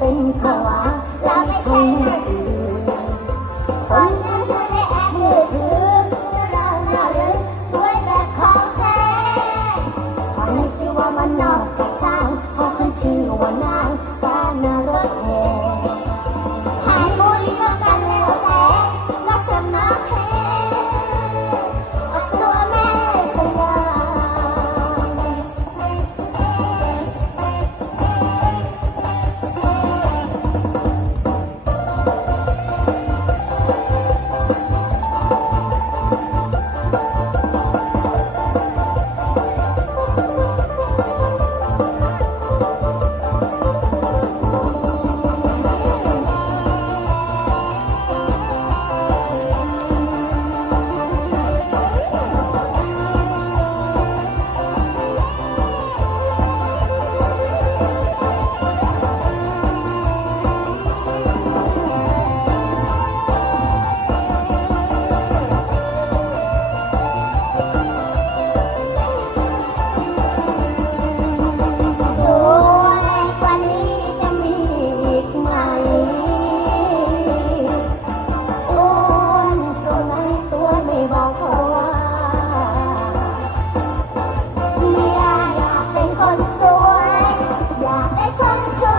奔你考 Punk, punk.